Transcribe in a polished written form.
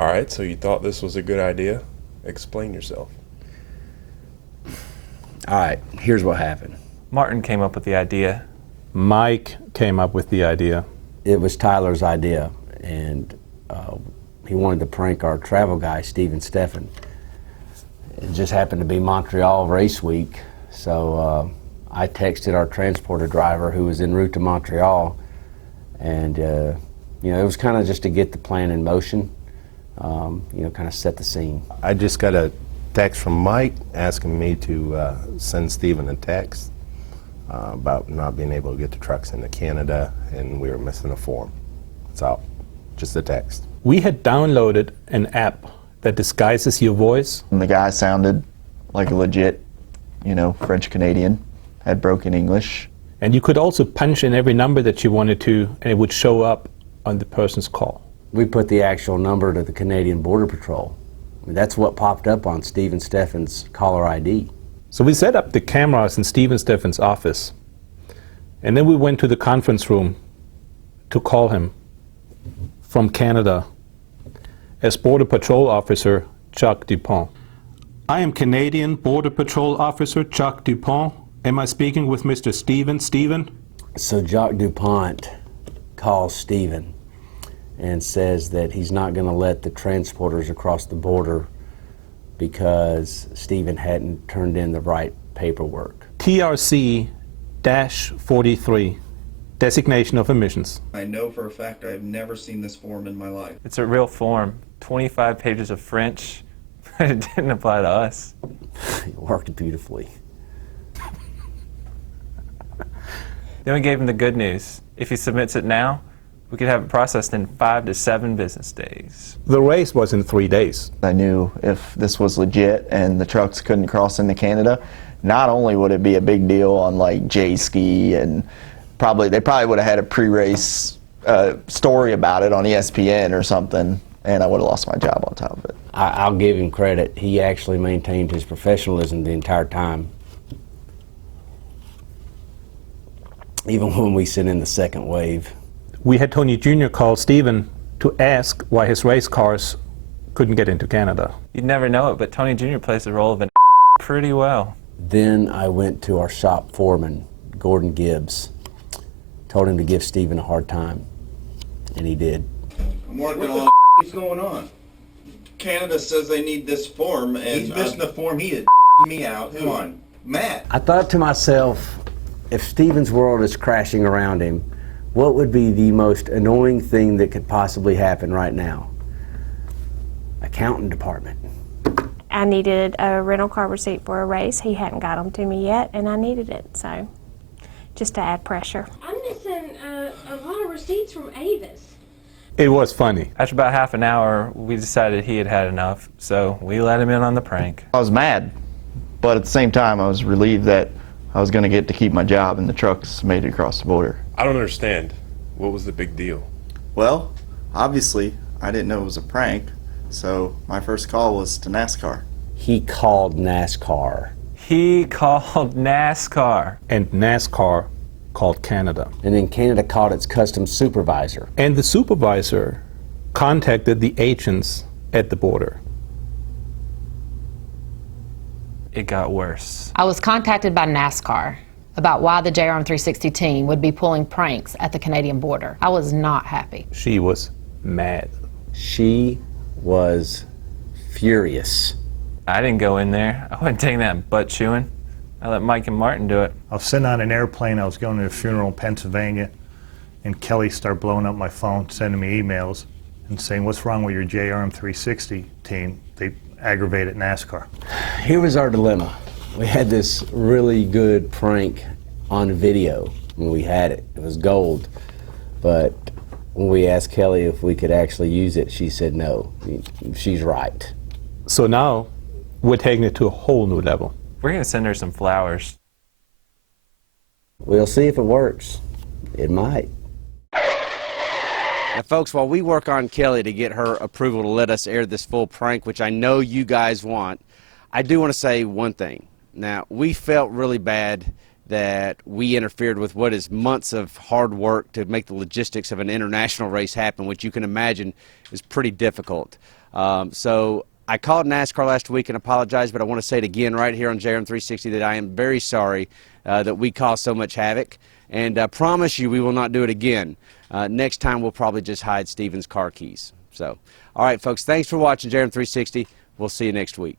All right, so you thought this was a good idea? Explain yourself. All right, here's what happened. Martin came up with the idea. Mike came up with the idea. It was Tyler's idea, and he wanted to prank our travel guy, Steven Steffen. It just happened to be Montreal race week, so I texted our transporter driver who was en route to Montreal, and you know, it was kind of just to get the plan in motion, you know, kind of set the scene. I just got a text from Mike asking me to send Steven a text about not being able to get the trucks into Canada, and we were missing a form. That's all, just a text. We had downloaded an app that disguises your voice. And the guy sounded like a legit, you know, French Canadian, had broken English. And you could also punch in every number that you wanted to, and it would show up on the person's call. We put the actual number to the Canadian Border Patrol. I mean, that's what popped up on Steven Steffen's caller ID. So we set up the cameras in Steven Steffen's office, and then we went to the conference room to call him from Canada as Border Patrol Officer Chuck Dupont. I am Canadian Border Patrol Officer Chuck Dupont. Am I speaking with Mr. Steven? So Jacques Dupont calls Steven and says that he's not going to let the transporters across the border because Steven hadn't turned in the right paperwork. TRC-43, designation of emissions. I know for a fact I've never seen this form in my life. It's a real form, 25 pages of French, but it didn't apply to us. It worked beautifully. Then we gave him the good news. If he submits it now, we could have it processed in 5 to 7 business days. The race was in 3 days. I knew if this was legit and the trucks couldn't cross into Canada, not only would it be a big deal on like J-Ski, and they probably would have had a pre-race story about it on ESPN or something, and I would have lost my job on top of it. I'll give him credit. He actually maintained his professionalism the entire time. Even when we sent in the second wave. We had Tony Jr. call Steven to ask why his race cars couldn't get into Canada. You'd never know it, but Tony Jr. plays the role of an pretty well. Then I went to our shop foreman, Gordon Gibbs, told him to give Steven a hard time, and he did. I'm working on what's going on. Canada says they need this form, and he's missing the form. He had me out. Come on, Matt. I thought to myself, if Steven's world is crashing around him, what would be the most annoying thing that could possibly happen right now? Accountant department. I needed a rental car receipt for a race. He hadn't got them to me yet, and I needed it, so just to add pressure. I'm missing a lot of receipts from Avis. It was funny. After about half an hour, we decided he had had enough, so we let him in on the prank. I was mad, but at the same time I was relieved that I was going to get to keep my job and the trucks made it across the border. I don't understand. What was the big deal? Well, obviously, I didn't know it was a prank, so my first call was to NASCAR. He called NASCAR. He called NASCAR. And NASCAR called Canada. And then Canada called its customs supervisor. And the supervisor contacted the agents at the border. It got worse. I was contacted by NASCAR about why the JRM 360 team would be pulling pranks at the Canadian border. I was not happy. She was mad. She was furious. I didn't go in there. I wasn't taking that butt chewing. I let Mike and Martin do it. I was sitting on an airplane. I was going to a funeral in Pennsylvania, and Kelly started blowing up my phone, sending me emails and saying, "What's wrong with your JRM 360 team? They aggravated NASCAR." Here was our dilemma. We had this really good prank on video when we had it. It was gold. But when we asked Kelly if we could actually use it, she said no. She's right. So now we're taking it to a whole new level. We're going to send her some flowers. We'll see if it works. It might. Now, folks, while we work on Kelly to get her approval to let us air this full prank, which I know you guys want, I do want to say one thing. Now, we felt really bad that we interfered with what is months of hard work to make the logistics of an international race happen, which you can imagine is pretty difficult. So I called NASCAR last week and apologized, but I want to say it again right here on JRM 360 that I am very sorry that we caused so much havoc, and I promise you we will not do it again. Next time we'll probably just hide Steven's car keys. So, all right, folks, thanks for watching JRM 360. We'll see you next week.